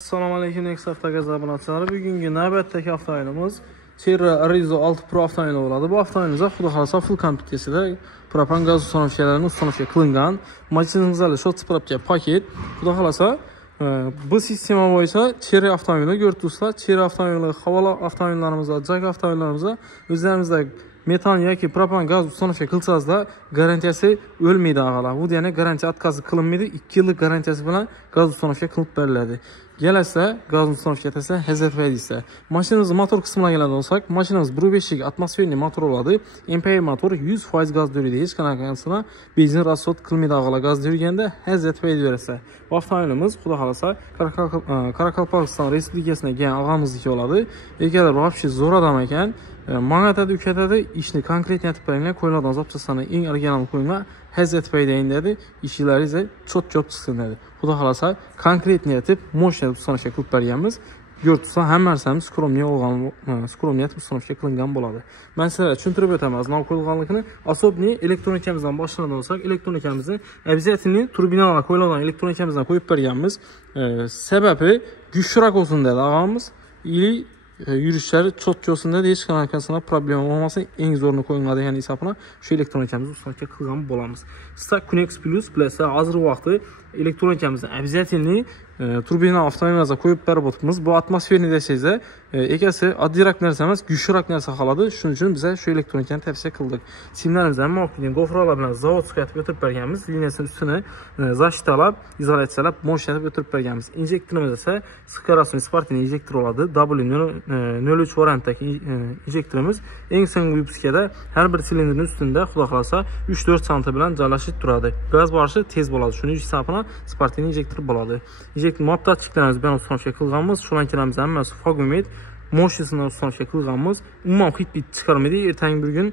Assalomu alaykum, Next Avto abonachilari. Bugungi navbatdagi avtomobilimiz Cherry Arizo 6 Pro avtomobili bo'ladi. Bu avtomobilimiz xudo xolasa full komplektida propan gaz uстановкалari uстановка qilingan. Mashinamizda shot-spravka paket. Xudo xolasa bu sistema bo'yicha Cherry avtomobilini ko'ribsizlar. Cherry avtomobili havola avtomobillarimizda, jag avtomobillarimizda o'zlarimizda metan yoki propan gaz uстановка qilsangizda garantiyasi o'lmaydi ag'alar. Bu ya'ni garantiya atkazi qilinmaydi. 2 yillik garantiyasi bilan gaz uстановка qilib beriladi. Gelirse gaz uстановка etese hezet verdiyse. Maşinamızın motor kısmına gelen olsak, maşinamız 1.5'lik atmosferli motor oladı. MPI motor 100% gaz dörüydü. Hiç kanakasına benzin rasot kılmaydı ağala gaz dörügende hezet verdiyse. Bu avtomobilimiz xudo xolasa Karakalpakistan Respublikasına gelen ağamızdaki oladı. Eğer vapşi zor adam eken, Mangata'da ülkede işini konkret netiplerine koyulan zapçasına en orijinal koyuna hezet verdiyse dedi. İşçiler ise çok çıksın dedi. Xudo xolasa konkret netip moşnet uстановка qilib berganmiz. Görtsa ham narsamiz skromniyat uстановка qilingan bo'ladi. Men sizlarga tushuntirib o'taman nav qo'yilganligini. Asobni elektronikamizdan boshlagan bo'lsak, elektronikamizni обязательно turbinalarga qo'yilgan elektronikamizdan qo'yib berganmiz. Sababi güçlüroq olsun dedi ağamız. Yürüyüşleri çok olsun dedi. Hech qanaqasına problem olmasın. Eng zo'rini qo'yilgan degan hisobini shu elektronikamizni uстановка qilgan bo'lamiz. Stack Connect Plus bilasa hozir vaqti elektronikamizni обязательно turbina avtomobilimizga qo'yib berib o'tibmiz. Bu atmosferni desangizda egasi oddiroq narsa emas, güçlüroq narsa qoladi. Shuning uchun biz shu elektronikani tavsiya qildik. Simlarimizni ham mavqidin gofralar bilan zavod suqatib o'tirib berganmiz. Liniyasini ustini zashtalab, izolyatsiyalab, mo'shlatib o'tirib berganmiz. Injektorimiz esa Skarasning sportini injektor oladi. W03 variantdagi injektorimiz eng so'nggi vyipskada har bir silindrning ustida xudo xolasa 3-4 sm bilan joylashib turadi. Gaz borishi tez bo'ladi. Shuning hisobiga sportini injektor bo'ladi. Maptatchiklarimiz bilan uстановка qilganmiz. Shularimiz hammasi Fagomet moshisidan uстановка qilganmiz. Umuman hech bit chiqarmaydi. Ertangi bir kun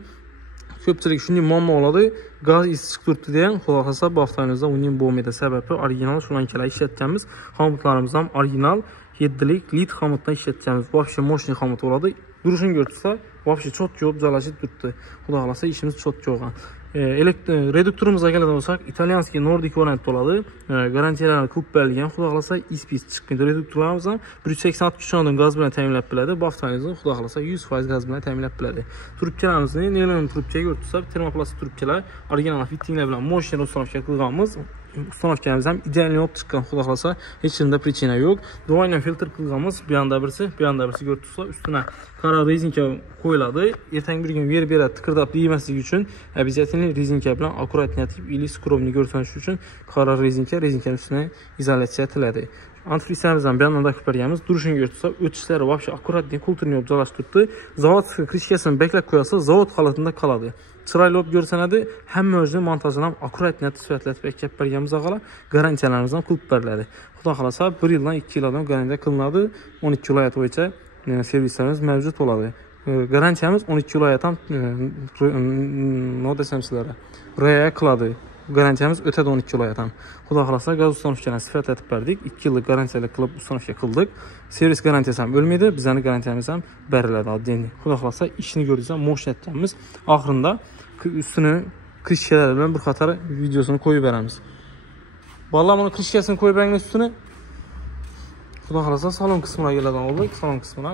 ko'pchilik shunday muammo oladi. Gaz is chiqib turibdi degan. Xudo xolasa bu avtomobilimizda uning bo'lmaydi. Sababi original shularni ishlatganmiz. Xomutlarimiz ham original 7lik lit xomutdan ishlatganmiz. Вообще mощный xomut bo'ladi. Durishini ko'rsa, вообще chotga olib joylashib turibdi. Xudo xolasa ishimiz chotga olgan. Reduktorumuzga keladigan bo'lsak, italyanskiy Nordic variant bo'ladi. Garantiyalarni ko'p berilgan. Xudo xolasa is-pis chiqmaydi. Reduktorlarimiz ham 186 kuchdan gaz bilan ta'minlab beradi. Bu avtomobilimizni xudo xolasa 100% gaz bilan ta'minlab beradi. Trubkalarimizni neylan trubkaga o'rtsa, termoplast trubkalar original fittinglar bilan motion uстановка qilganmiz. Uстановкamiz ham ideal olib chiqqan. Xudo xolasa hech kimda причина yo'q. Do'yna filtr qilganmiz. Bu yoqda birsi ko'rsa, ustuna qora rezinka qo'yiladi. Ertangi bir kun yer beradi, tiqirdab yemaslik uchun обязательно rezinka bilan аккуратно или скромный ko'rsatish uchun qora rezinkaning ustuna izolyatsiya etiladi. Antifrizimizni ham bilan qo'yib berganmiz. Durishini ko'rsa, o'tishlari вообще аккуратно kulturni olib joylashib turibdi. Zavod krishkasini beklab qo'ysa, zavod holatida qoladi. Chiroyli olib ko'rsanadi, hamma o'zini montajini ham аккуратно sifatlatib etkab berganmiz og'alar. Garantiyalarimiz ham qilib beriladi. Xudo xolasa 1 yildan 2 yildan garantiya qilinadi. 12 viloyat bo'yicha servislarimiz mavjud bo'ladi. Garantiyamiz 12 viloyat ham nima desam sizlarga riyoya qiladi. Garantiyamiz o'tadi 12 viloyat ham. Xudo xolasa gaz uстановкаni sifatlatib berdik. 2 yillik garantiyali qilib uстановка qildik. Servis garantiyasi ham o'lmaydi, bizning garantiyamiz ham beriladi oddiy. Xudo xolasa ishni ko'rdingizlar, mo'shnatganmiz. Oxirida ustini krishkalar bilan bir qator videosini qo'yib beramiz. Bolalar buni krishkasini qo'yib bergan ustini xudo xolasa salon qismiga keladigan bo'ldik. Salon qismina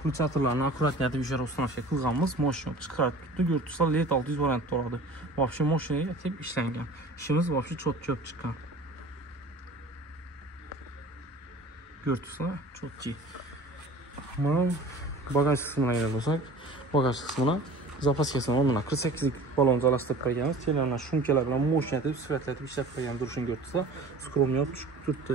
kulchatorlarni аккуратно etib uстановка qilganmiz. Moshina chiqarib turibdi. Ko'ribsiz, LED 600 variant bo'ladi. Вообще moshinaga etib ishlangan. Ishimiz вообще cho'p chiqqan. Ko'ribsiz, cho'tki. Mana bagaj qismiga kelsak, bagaj qismina zapaskasini o'rnuna 48 lik balon joylashtirib qo'yganmiz. Telarni shumkalar bilan moshina etib sifatlatib ishlab qo'ygan durishini ko'ribsiz. Skromni olib chiqib turibdi.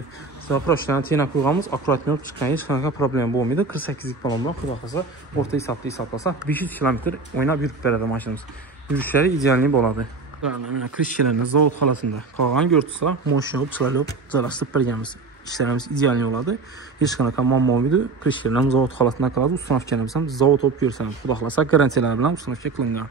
Zaproshlarni tena qo'yganmiz, аккуратно olib chiqqan, hech qanaqa problem bo'lmaydi. 48 lik balon bilan xudo xolasa o'rta hisoblasa 500 km o'ynab yurib beradi mashinamiz. Yurishlari ideal bo'ladi. Mana krishkalarni zavod holatida qolgan ko'ribsizlar, moshina olib chiroyli olib joylashtirib berganmiz. İşlerimiz ideal bo'ladi. Hech qanaqa muammo bo'lmaydi. Krishkalarimiz zavod holatida qoladi. Uстановкamiz ham zavod olib ko'rsam, xudo xolasa garantiyalar bilan uстановка qilingan.